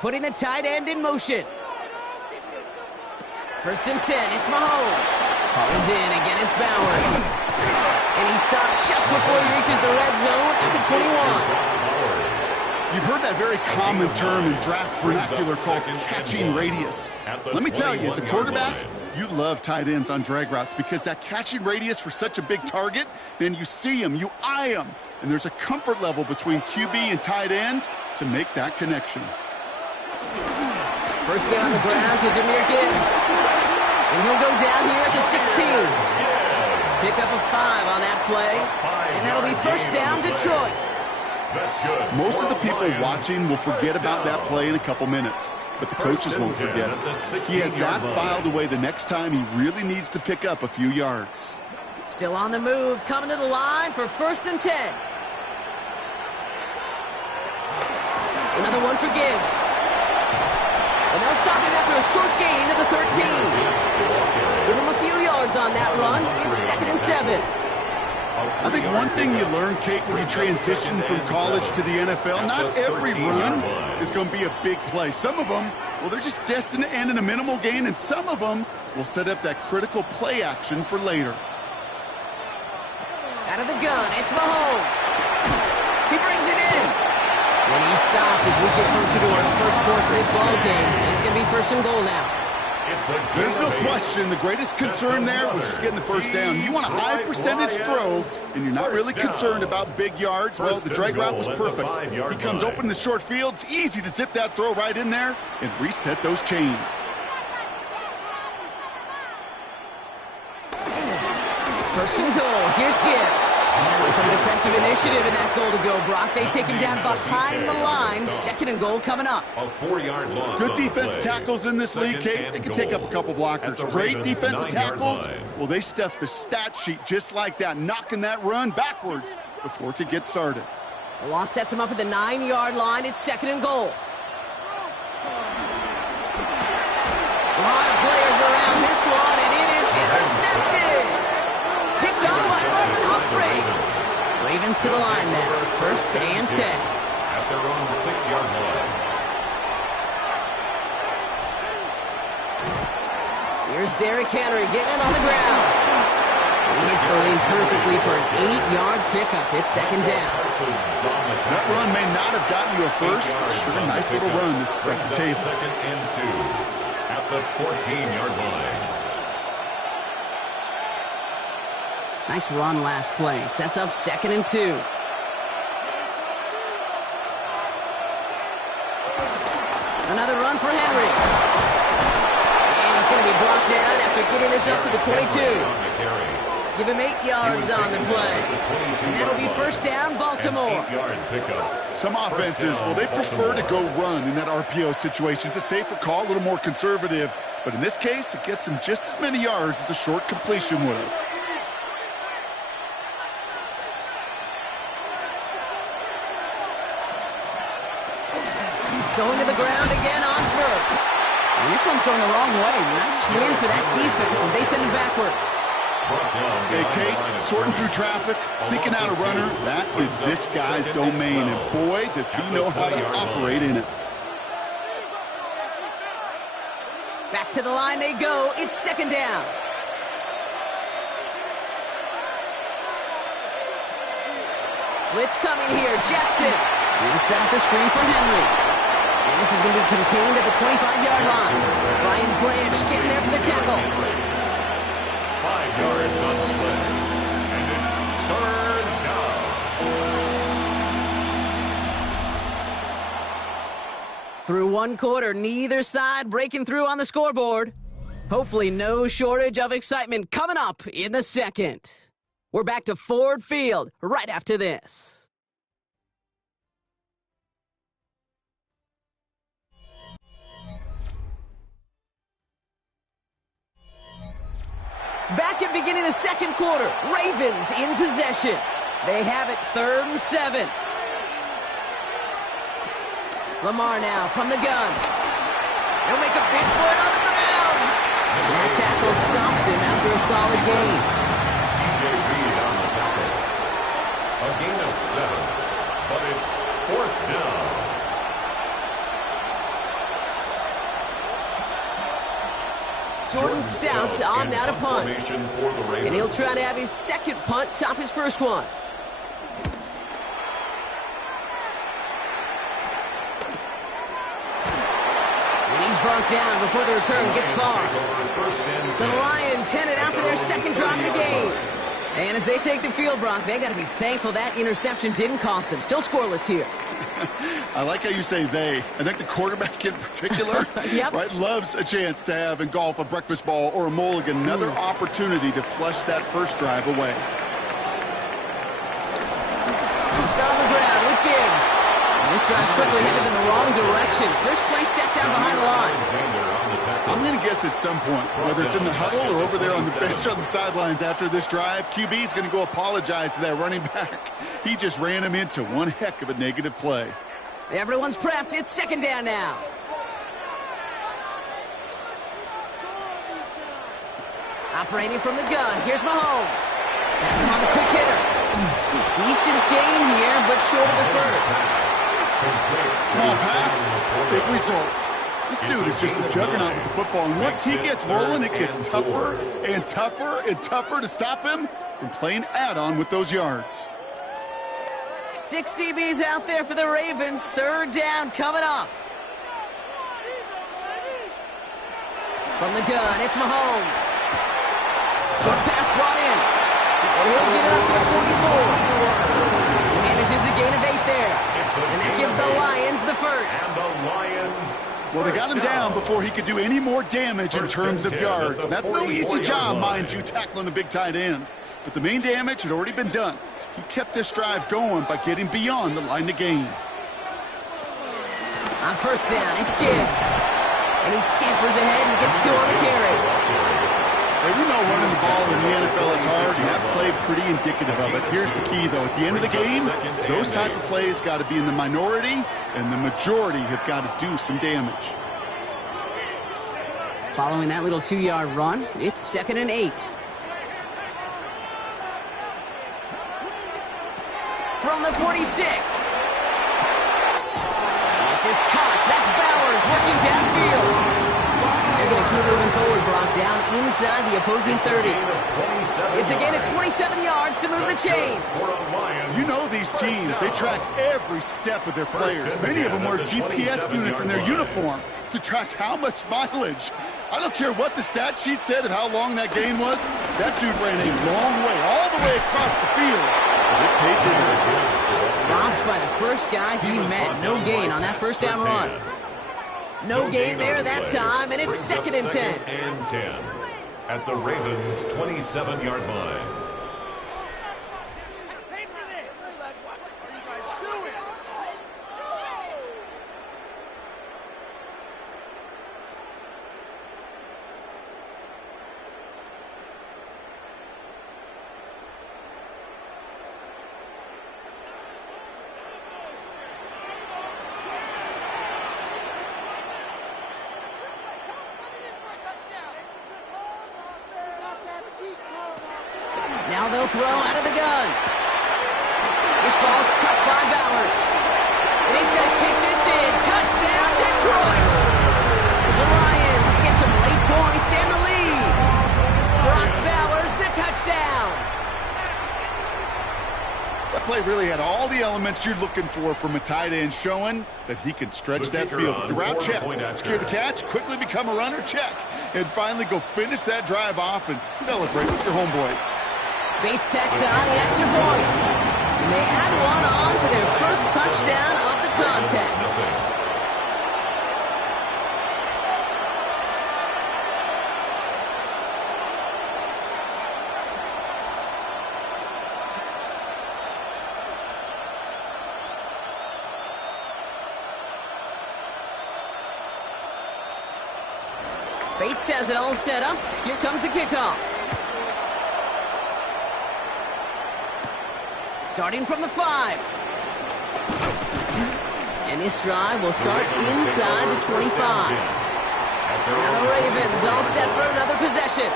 Putting the tight end in motion. First and 10, it's Mahomes. Collins in, again it's Bowers. And he stopped just before he reaches the red zone at the 21. You've heard that very common term in draft vernacular called catching radius. Let me tell you, as a quarterback, you love tight ends on drag routes because that catching radius for such a big target, then you see him, you eye him, and there's a comfort level between QB and tight end to make that connection. First down on the ground to Jahmyr Gibbs. And he'll go down here at the 16. Pick up a 5 on that play. And that'll be first down, Detroit. That's good. Most of the people watching will forget about that play in a couple minutes, but the coaches won't forget it. He has that filed away the next time he really needs to pick up a few yards. Still on the move, coming to the line for first and 10. Another one for Gibbs. And they'll stop him after a short gain of the 13. Give him a few yards on that run. It's second and 7. I think one thing you learn, Kate, when you transition from college to the NFL, not every run is going to be a big play. Some of them, well, they're just destined to end in a minimal gain, and some of them will set up that critical play action for later. Out of the gun, it's Mahomes. He brings it in. And he stopped as we get closer to our first points of this ball game. It's going to be first and goal now. There's no question the greatest concern there was just getting the first down. You want a high percentage throw, and you're not really concerned about big yards. Well, the drag route was perfect. He comes open in the short field. It's easy to zip that throw right in there and reset those chains. First and goal. Here's Gibbs. Some defensive initiative in that goal to go, Brock. They take him down behind the line. Second and goal coming up. A 4-yard loss. Good defensive tackles in this league, Kate. They can take up a couple blockers. Great defensive tackles. Well, they stuff the stat sheet just like that, knocking that run backwards before it could get started. The loss sets him up at the 9-yard line. It's second and goal. A lot of players around this one, and it is intercepted. Picked up by Marlon Humphrey. Ravens to the line now. First and 10. At their own 6-yard line. Here's Derrick Henry getting it on the ground. He hits the lane perfectly for an 8-yard pickup. It's second down. That run may not have gotten you a first, but sure, a nice little run to set the table. Second and 2 at the 14-yard line. Nice run last play. Sets up second and 2. Another run for Henry. And he's going to be brought down after getting this up to the 22. Give him 8 yards on the play. And that'll be first down, Baltimore. Some offenses, well, they prefer to go run in that RPO situation. It's a safer call, a little more conservative. But in this case, it gets him just as many yards as a short completion would have. Going to the ground again on first. And this one's going the wrong way. Nice win for that defense as they send him backwards. Hey, Kate, sorting through traffic, seeking out a runner, that is this guy's domain. And boy, does he know how to operate in it. Back to the line they go. It's second down. Blitz coming here. Jackson. He'll set up the screen for Henry. And this is going to be contained at the 25-yard line. Brian Branch getting there for the tackle. 5 yards on the play. And it's third down. Through one quarter, neither side breaking through on the scoreboard. Hopefully no shortage of excitement coming up in the second. We're back to Ford Field right after this. Back at the beginning of the second quarter, Ravens in possession. They have it third and 7. Lamar now from the gun. They'll make a bid for it on the ground. And that tackle stops him after a solid gain. DJ Reed on the tackle. A gain of 7. but it's 4th down. Jordan Stout on now to punt. And he'll try to have his second punt top his first one. And he's brought down before the return gets far. So the Lions headed out for their second drive of the game. And as they take the field, Brock, they got to be thankful that interception didn't cost them. Still scoreless here. I like how you say they. I think the quarterback in particular yep. right, loves a chance to have in golf a breakfast ball or a mulligan, another opportunity to flush that first drive away. Start on the ground with Gibbs. And this drive's quickly headed in the wrong direction. First play set down behind the line. I'm going to guess at some point, whether it's in the huddle or over there on the bench on the sidelines after this drive, QB's going to go apologize to that running back. He just ran him into one heck of a negative play. Everyone's prepped. It's second down now. Operating from the gun. Here's Mahomes. That's him on the quick hitter. Decent gain here, but short of the first. Small pass, big result. This dude is just a juggernaut with the football, and once he gets rolling, it gets tougher and tougher and tougher to stop him from playing add-on with those yards. 6 DBs out there for the Ravens. Third down coming up. From the gun, it's Mahomes. Short pass brought in. And he'll get it up to the 44. He manages a gain of 8 there. And that gives the Lions the first. And the Lions. Well, they got him down before he could do any more damage in terms of yards. That's no easy job, mind you, tackling a big tight end. But the main damage had already been done. He kept this drive going by getting beyond the line of gain. On first down, it's Gibbs. And he scampers ahead and gets 2 on the carry. Well, we know running the ball in the NFL is hard, and that play pretty indicative of it. Here's the key, though. At the end of the game, those type of plays got to be in the minority, and the majority have got to do some damage. Following that little 2-yard run, it's 2nd and 8. From the 46. This is Cox. That's Bowers working downfield. They're going to keep moving forward, Brock, down inside the opposing 30. It's a gain of 27 yards to move the chains. You know these teams, they track every step of their players. Many of them wear GPS units in their uniform to track how much mileage. I don't care what the stat sheet said of how long that gain was. That dude ran a long way, all the way across the field. It paid dividends. Robbed by the first guy he met. No gain on that first down run. No gain there that time, and it's 2nd and 10. And 10 at the Ravens' 27-yard line. Now they'll throw out of the gun. This ball's cut by Bowers. And he's going to take this in. Touchdown, Detroit! The Lions get some late points and the lead. Brock Bowers, the touchdown. That play really had all the elements you're looking for from a tight end, showing that he can stretch that field with the route check, secure the catch, quickly become a runner check, and finally go finish that drive off and celebrate with your homeboys. Bates tacks on the extra point. And they add one on to their first touchdown of the contest. Bates has it all set up. Here comes the kickoff. Starting from the 5. And this drive will start inside the 25. Now the Ravens all set for another possession.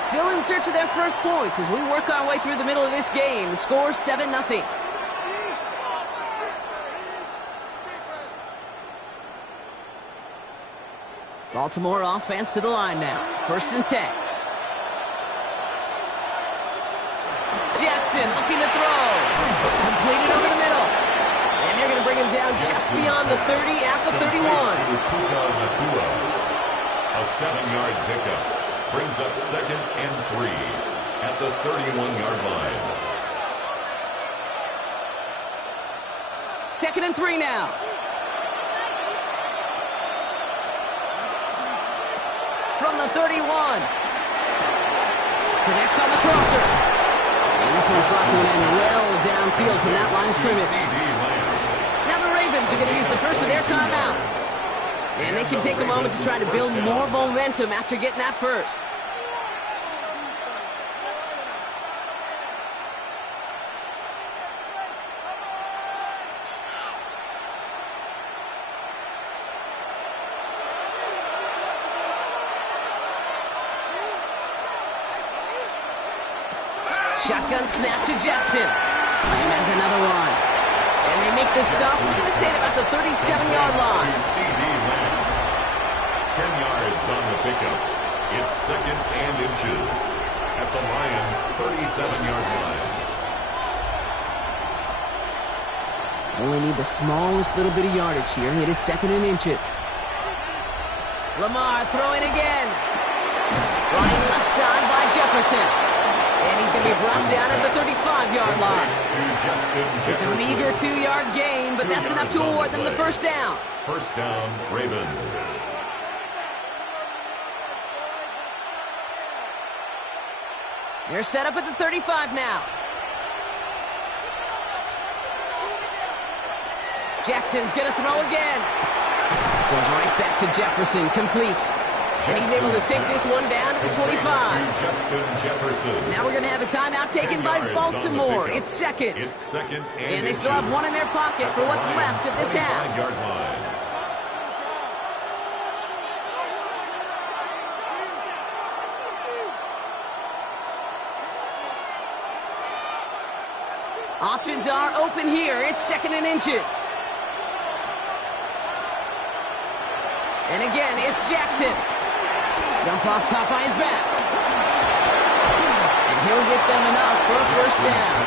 Still in search of their first points as we work our way through the middle of this game. The score 7-0. Baltimore offense to the line now. 1st and 10. Jackson looking to throw. Completed over the middle. And they're going to bring him down just beyond the 30 at the 31. A 7-yard pickup brings up 2nd and 3 at the 31-yard line. 2nd and 3 now. From the 31. Connects on the crosser. And this one's brought to an end well downfield from that line of scrimmage. Now the Ravens are going to use the first of their timeouts. And they can take a moment to try to build more momentum after getting that first. Shotgun snap to Jackson. And has another one. And they make the stop. We're going to say it about the 37-yard line. 10 yards on the pickup. It's 2nd and inches at the Lions' 37-yard line. Only need the smallest little bit of yardage here. It is 2nd and inches. Lamar throwing again. Running left side by Jefferson. And he's going to be brought down at the 35-yard line. It's a meager 2-yard gain, but that's enough to award them the first down. First down, Ravens. They're set up at the 35 now. Jackson's going to throw again. Goes right back to Jefferson, complete. And he's able to take this one down to the 25. Now we're going to have a timeout taken by Baltimore. It's 2nd. It's 2nd and they still have one in their pocket for what's left of this half. Options are open here. It's 2nd and inches. And again, it's Jackson. Dump off Popeye's back. And he'll get them enough for a first down.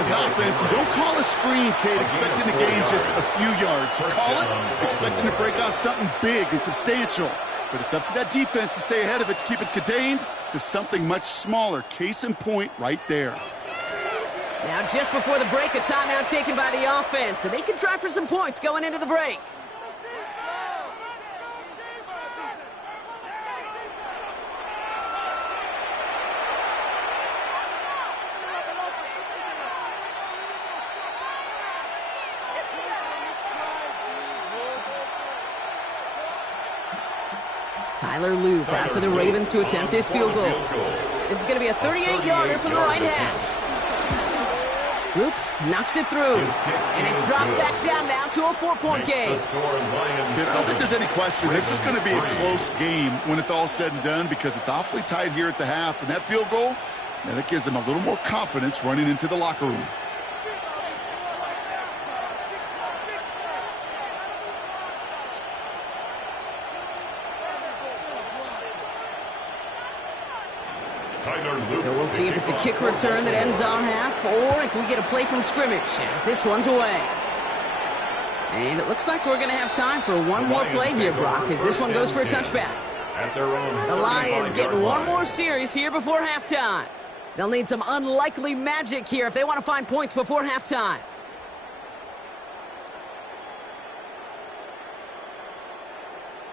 As offense, you don't call a screen, Kate, expecting to gain just a few yards. You call it expecting to break off something big and substantial. But it's up to that defense to stay ahead of it, to keep it contained to something much smaller. Case in point right there. Now, just before the break, a timeout taken by the offense, and they can try for some points going into the break. Tyler Loop out for the Ravens to attempt this field goal. This is going to be a 38-yarder from the right hash. Loop knocks it through, and it's dropped back down now to a 4-point game. I don't think there's any question. This is going to be a close game when it's all said and done because it's awfully tight here at the half. And that field goal, that gives them a little more confidence running into the locker room. So we'll see if it's a kick return that ends our half, or if we get a play from scrimmage as this one's away. And it looks like we're going to have time for one more play here, Brock, as this one goes for a touchback. The Lions getting one more series here before halftime. They'll need some unlikely magic here if they want to find points before halftime.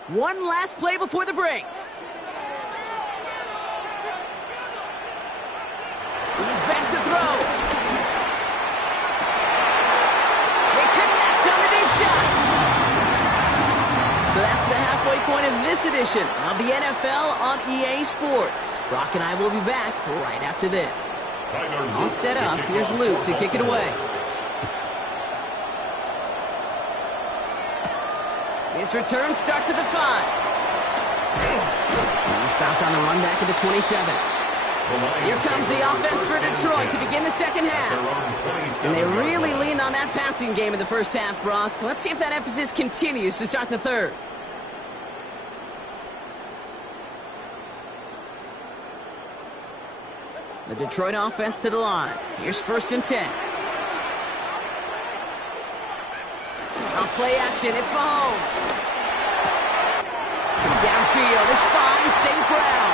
One last play before the break. He's back to throw. They connect on the deep shot. So that's the halfway point of this edition of the NFL on EA Sports. Brock and I will be back right after this. All set up. Here's Luke to kick it away. This return starts at the 5. He stopped on the run back at the 27. Here comes the offense for Detroit to begin the second half. And they really leaned on that passing game in the first half, Brock. Let's see if that emphasis continues to start the third. The Detroit offense to the line. Here's 1st and 10. Off play action, it's Mahomes. Downfield is fine, St. Brown.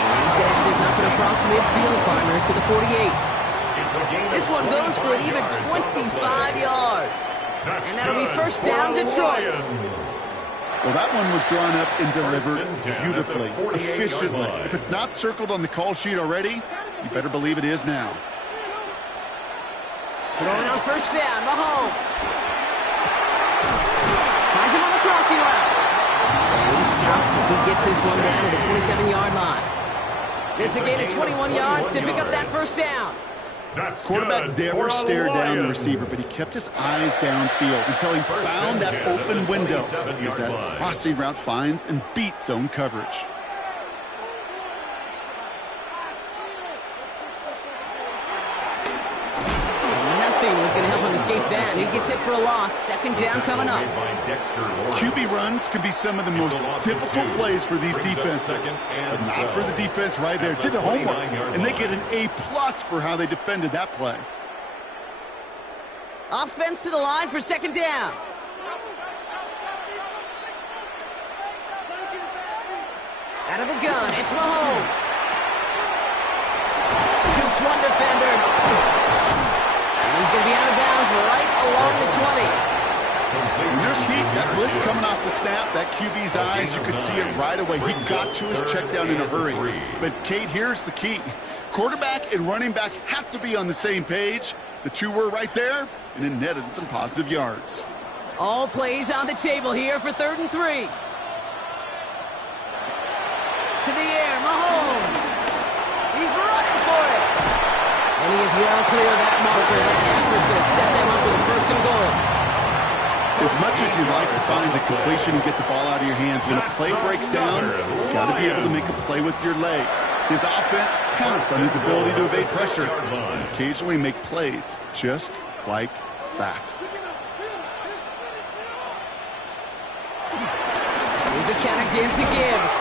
And he's going to have his up and across midfield partner to the 48. This one goes for an even 25 yards. And that'll be 1st down, Detroit. Well, that one was drawn up and delivered beautifully, efficiently. If it's not circled on the call sheet already, you better believe it is now. Throwing on 1st down, Mahomes. Finds him on the crossing route. And he's stopped as he gets this one down to the 27-yard line. It's a gain of 21 yards to pick up that 1st down. Quarterback never stared down the receiver, but he kept his eyes downfield until he found that open window as that crossing route finds and beats zone coverage. Nothing was going to help him escape that. He gets it for a loss. 2nd down coming up. QB runs can be some of the most difficult plays for these defenses, but not for the defense right there. Did the homework, and they get an A+ for how they defended that play. Offense to the line for 2nd down. Out of the gun, it's Mahomes. Jukes one defender. And he's going to be out of bounds right along the 20. When there's heat, that blitz coming off the snap, that QB's eyes, you could see it right away. He got to his check down in a hurry. But, Kate, here's the key. Quarterback and running back have to be on the same page. The two were right there, and it netted some positive yards. All plays on the table here for 3rd and 3. To the air, Mahomes. He's running for it. And he is well clear of that marker. That effort's going to set them up with a 1st and goal. As much as you'd like to find the completion and get the ball out of your hands, when a play breaks down, you've got to be able to make a play with your legs. His offense counts on his ability to evade pressure and occasionally make plays just like that. Here's a counter give to Gibbs.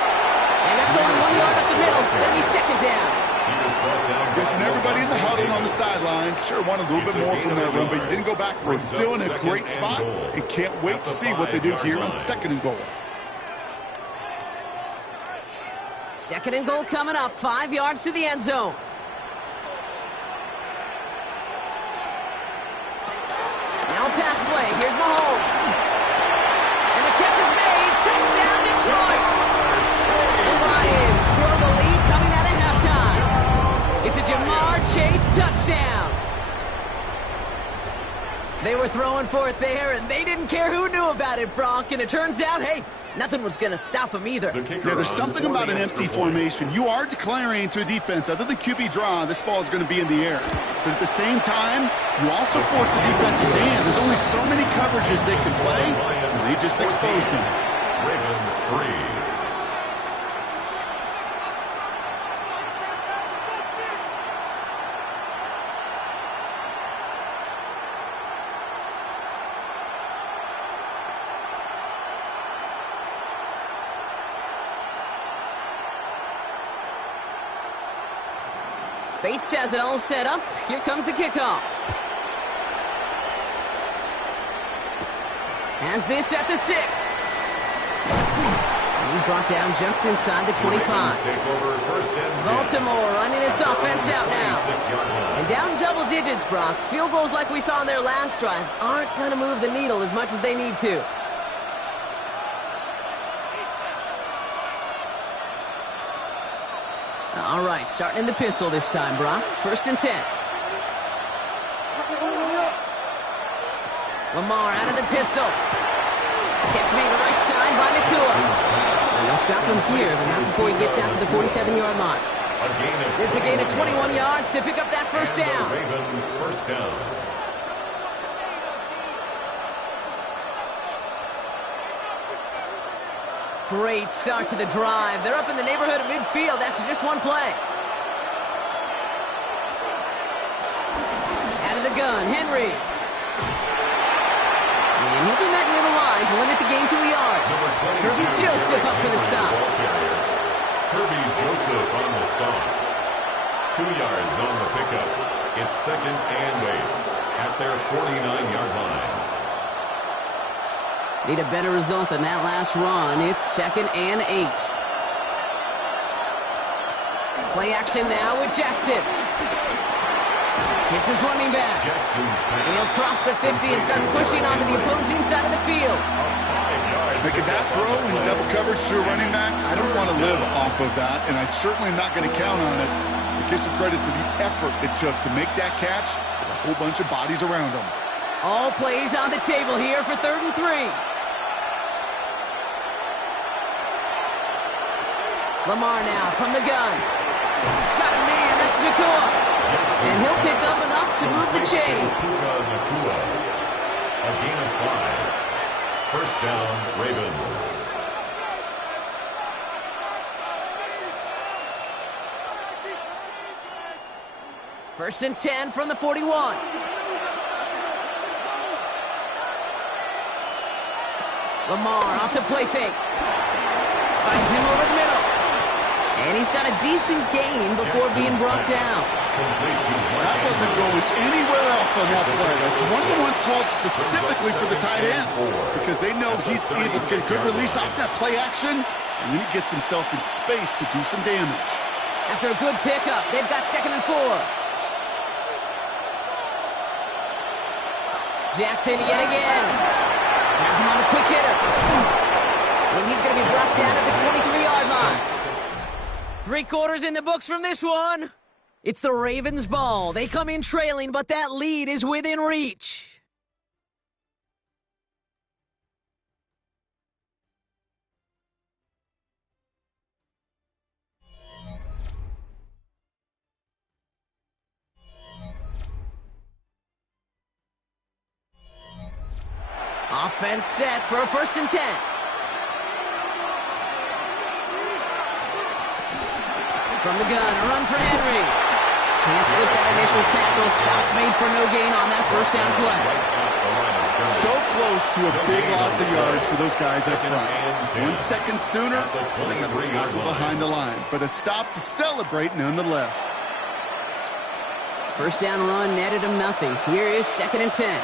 And that's only 1 yard up the middle. That'll be 2nd down. Listen, everybody in the huddle on the sidelines sure wanted a little bit more from that run, but you didn't go backwards. Still in a great spot, and can't wait to see what they do here on 2nd and goal. 2nd and goal coming up. 5 yards to the end zone. Now pass play. Here's Mahomes. And the catch is made. Touchdown, Detroit. The Lions throw the lead coming out of halftime. It's a Jamar Chase touchdown. They were throwing for it there, and they didn't care who knew about it, Brock. And it turns out, hey, nothing was going to stop them either. Yeah, there's something about an empty formation. You are declaring to a defense, other than QB draw, this ball is going to be in the air. But at the same time, you also force the defense's hand. There's only so many coverages they can play, and they just exposed them. Ravens 3. Bates has it all set up. Here comes the kickoff. Has this at the 6. And he's brought down just inside the 25. Baltimore running its offense out now. And down double digits, Brock. Field goals like we saw in their last drive aren't going to move the needle as much as they need to. All right, starting in the pistol this time, Brock. 1st and 10. Lamar out of the pistol. Catch made the right side by Nakua. And they'll stop him here, but not before he gets out to the 47-yard line. It's a gain of 21 yards to pick up that 1st down. First down. Great start to the drive. They're up in the neighborhood of midfield after just one play. Out of the gun, Henry. And he'll be met near the line to limit the gain to a yard. Kirby Joseph up for the stop. Kirby Joseph on the stop. 2 yards on the pickup. It's 2nd and 8 at their 49-yard line. Need a better result than that last run. It's 2nd and 8. Play action now with Jackson. Hits his running back. And he'll cross the 50 and start pushing onto the opposing side of the field. Making that throw in double coverage to a running back, I don't want to live off of that, and I certainly am not going to count on it. But give some credit to the effort it took to make that catch with a whole bunch of bodies around him. All plays on the table here for 3rd and 3. Lamar now from the gun. Got a man, that's Nacua. And he'll pick up enough to move the chains. A gain of 5. First down, Ravens. First and 10 from the 41. Lamar off the play fake. Finds him over the middle. And he's got a decent gain before being brought down. That wasn't going anywhere else on that play. That's one of the ones called specifically for the tight end because they know he's able to get a good release off that play action, and then he gets himself in space to do some damage. After a good pickup, they've got 2nd and 4. Jackson yet again. Has him on the quick hitter. And he's going to be brought down at the 23-yard line. 3 quarters in the books from this one. It's the Ravens' ball. They come in trailing, but that lead is within reach. Offense set for a 1st and 10. From the gun, a run for Henry. Can't slip that initial tackle. Stops made for no gain on that 1st down play. So close to a big loss of yards for those guys up front. 1 second sooner, they got a tackle behind the line. But a stop to celebrate nonetheless. 1st down run netted him nothing. Here is 2nd and 10.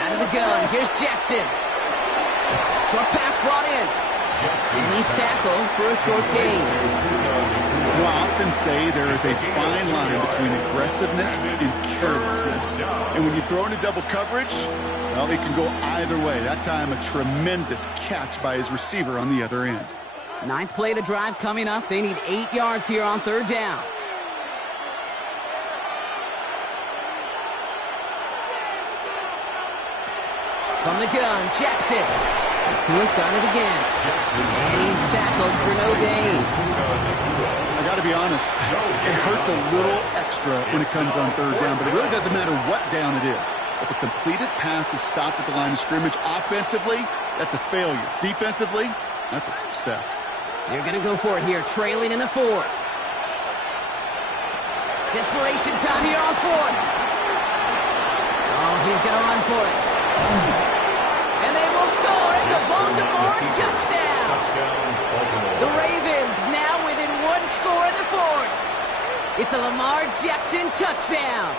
Out of the gun, here's Jackson. Short pass brought in. And he's tackled for a short gain. You know, I often say there is a fine line between aggressiveness and carelessness. And when you throw into double coverage, well, it can go either way. That time, a tremendous catch by his receiver on the other end. 9th play of the drive coming up. They need 8 yards here on 3rd down. From the gun, Jackson. Nacua's got it again. And he's tackled for no gain. I got to be honest, it hurts a little extra when it comes on 3rd down, but it really doesn't matter what down it is. If a completed pass is stopped at the line of scrimmage offensively, that's a failure. Defensively, that's a success. They're going to go for it here, trailing in the 4th. Desperation time here on 4th. Oh, he's going to run for it. And they will score. It's a Baltimore touchdown. Baltimore. The Ravens now within 1 score in the 4th. It's a Lamar Jackson touchdown.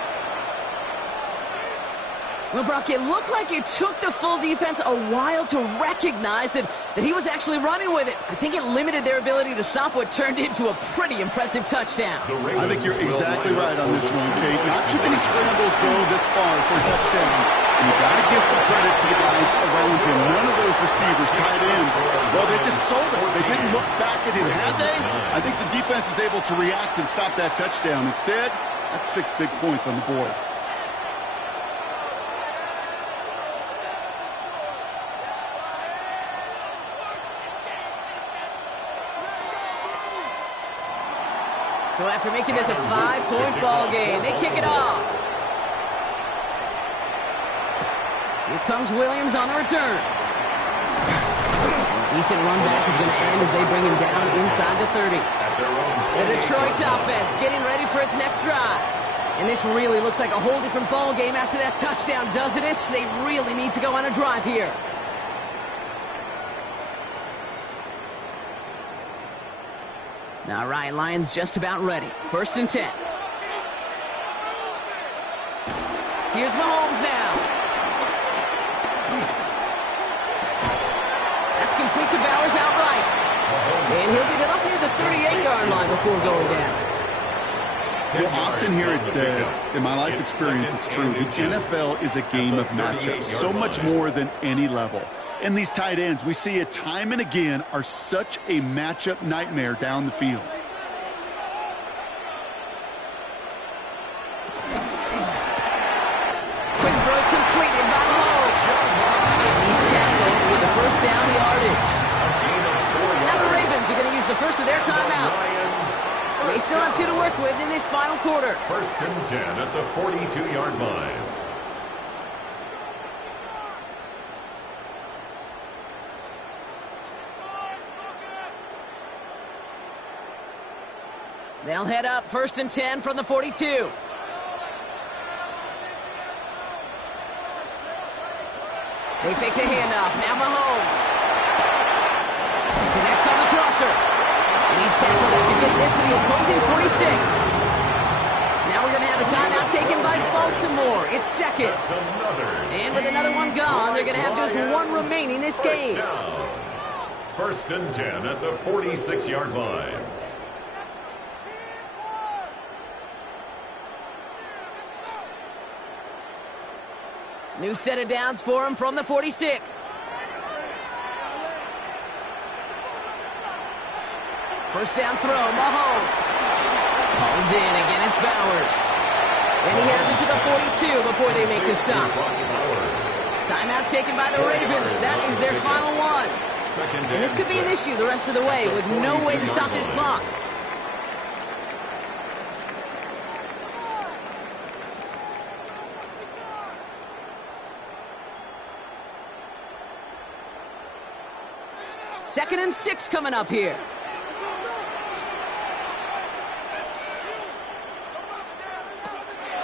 Well, Brock, it looked like it took the full defense a while to recognize that he was actually running with it. I think it limited their ability to stop what turned into a pretty impressive touchdown. I think you're exactly right on this one, Kate. Not too many scrambles go this far for a touchdown. And you got to give some credit to the guys around him. None of those receivers, tight ends, well, they just sold it. They didn't look back at him, had they? I think the defense is able to react and stop that touchdown. Instead, that's 6 big points on the board. So after making this a 5-point ball game, they kick it off. Here comes Williams on the return. Decent run back is going to end as they bring him down inside the 30. The Detroit offense getting ready for its next drive. And this really looks like a whole different ball game after that touchdown, doesn't it? They really need to go on a drive here. All right, Lions just about ready. 1st and 10. Here's Mahomes now. That's complete to Bowers outright. And he'll get it up near the 38-yard line before going down. You'll often hear it said, in my life experience, it's true, the NFL is a game of matchups, so much more than any level. And these tight ends, we see it time and again, are such a matchup nightmare down the field. Quick throw completed by Mahomes. And he's tackled with the first down yardage. Now the Ravens are going to use the first of their timeouts. They still have 2 to work with in this final quarter. 1st and 10 at the 42-yard line. They'll head up 1st and 10 from the 42. They fake the handoff. Now Mahomes connects on the crosser. And he's tackled after getting this to the opposing 46. Now we're going to have a timeout taken by Baltimore. It's 2nd. And with another one gone, they're going to have just 1 remaining this game. 1st and 10 at the 46-yard line. New set of downs for him from the 46. First down throw, Mahomes. Hauled in, again it's Bowers. And he has it to the 42 before they make the stop. Timeout taken by the Ravens. That is their final one. And this could be an issue the rest of the way with no way to stop this clock. Second and 6 coming up here.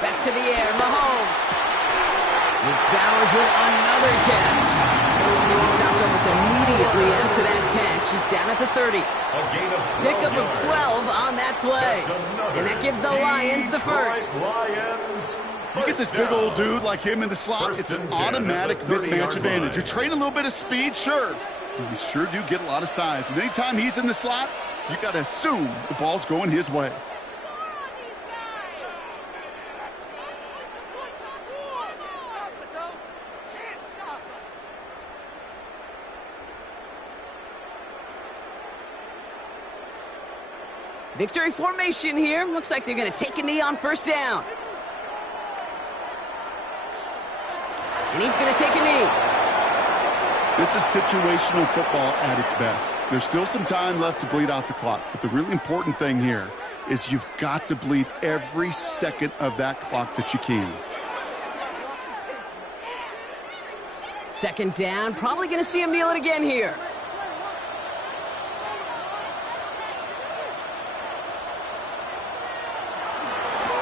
Back to the air, Mahomes. It's Bowers with another catch. He stopped almost immediately after that catch. He's down at the 30. Pickup of 12 on that play. And that gives the Lions the first. You get this big old dude like him in the slot, it's an automatic mismatch advantage. You're trading a little bit of speed, sure. You sure do get a lot of size. And anytime he's in the slot, you got to assume the ball's going his way. Victory formation here. Looks like they're going to take a knee on first down. And he's going to take a knee. This is situational football at its best. There's still some time left to bleed out the clock, but the really important thing here is you've got to bleed every second of that clock that you can. Second down, probably going to see him kneel it again here.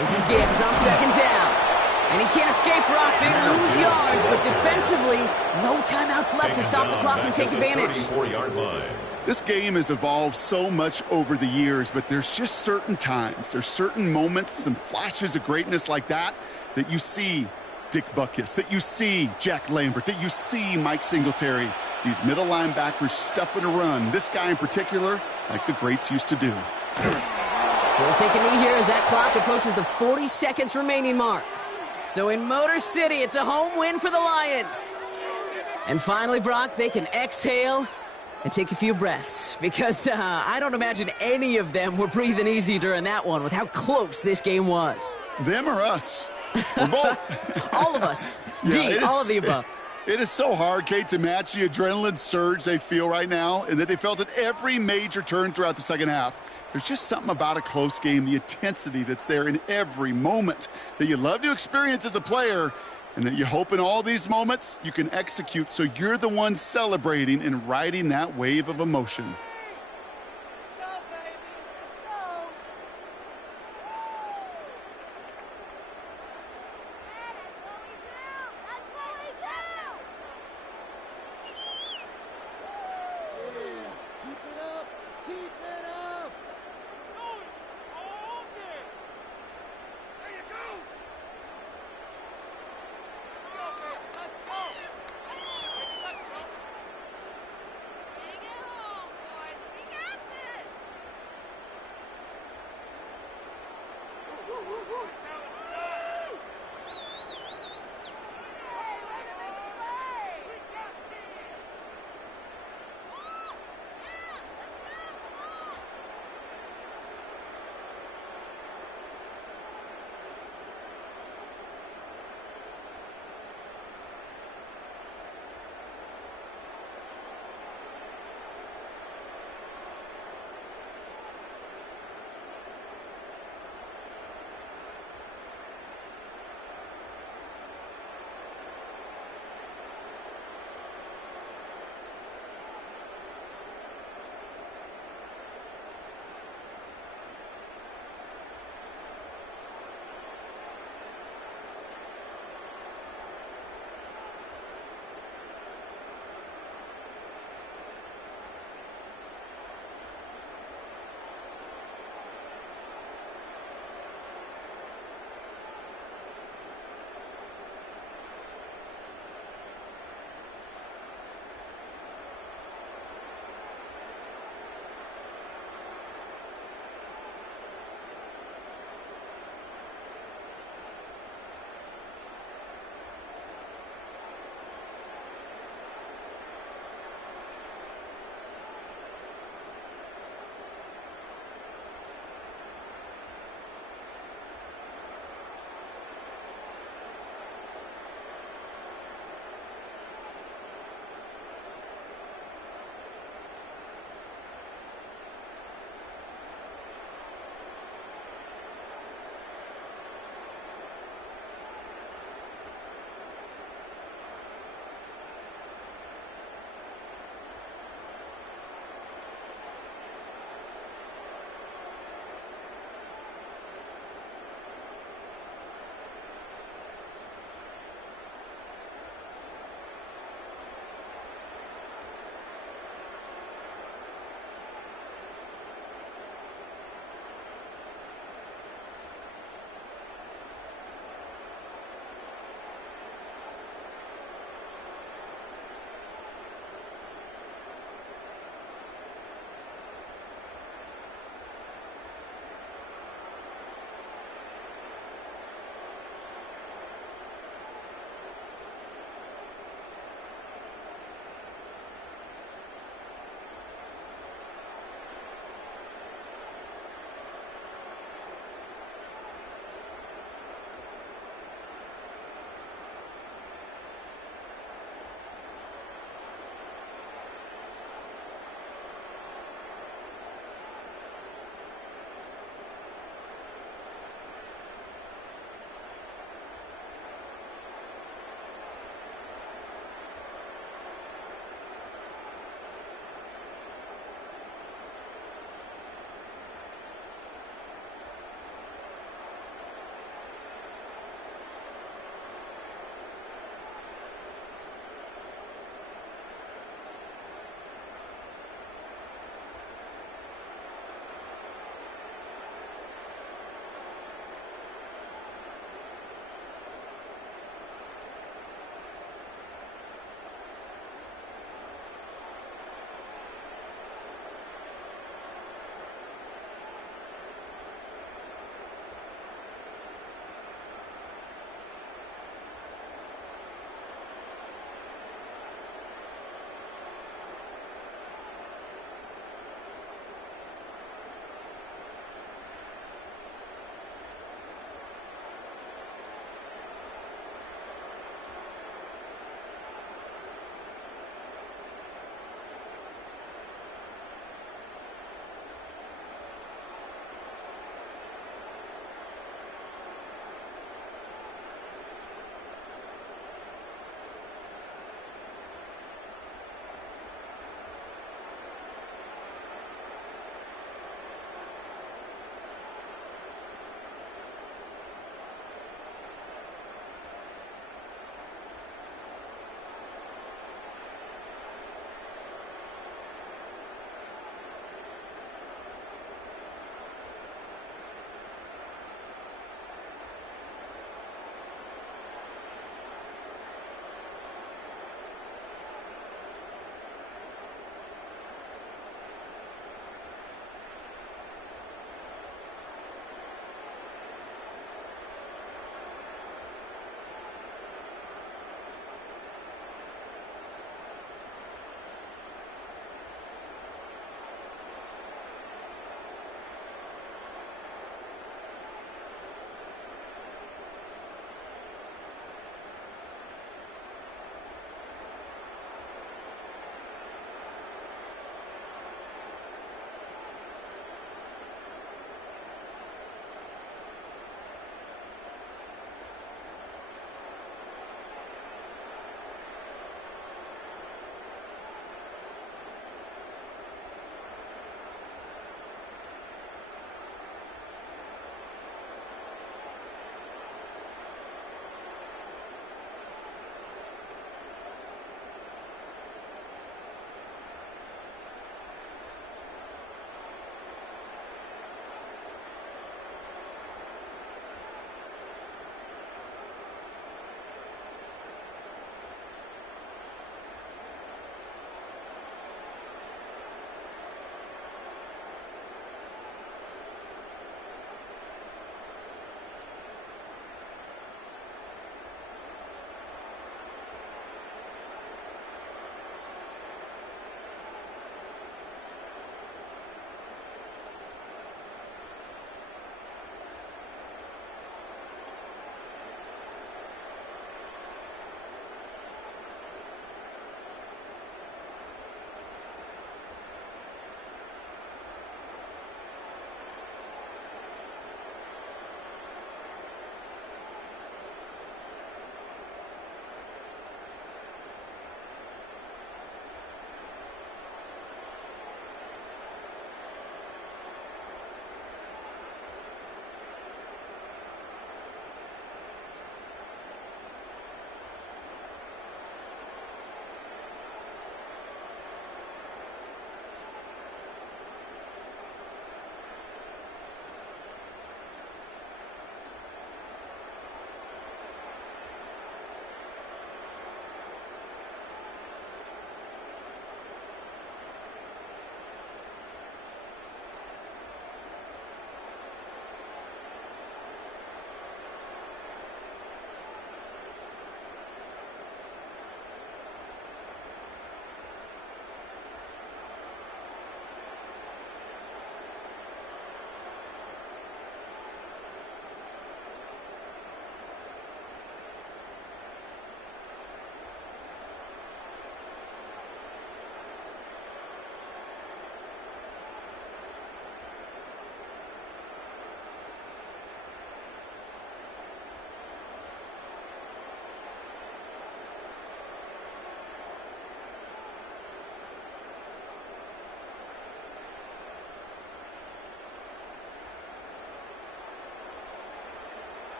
This is Gibbs on second down. And he can't escape, Brock. They lose yards, but defensively, no timeouts left to stop the clock and take advantage. This game has evolved so much over the years, but there's just certain times, there's certain moments, some flashes of greatness like that you see Dick Butkus, that you see Jack Lambert, that you see Mike Singletary. These middle linebackers stuffing a run. This guy in particular, like the greats used to do. He'll take a knee here as that clock approaches the 40 seconds remaining mark. So in Motor City, it's a home win for the Lions. And finally, Brock, they can exhale and take a few breaths. Because I don't imagine any of them were breathing easy during that one with how close this game was. Them or us? We're both. All of us. Yeah, all of the above. It is so hard, Kate, to match the adrenaline surge they feel right now and that they felt at every major turn throughout the second half. There's just something about a close game, the intensity that's there in every moment that you love to experience as a player, and that you hope in all these moments you can execute so you're the one celebrating and riding that wave of emotion.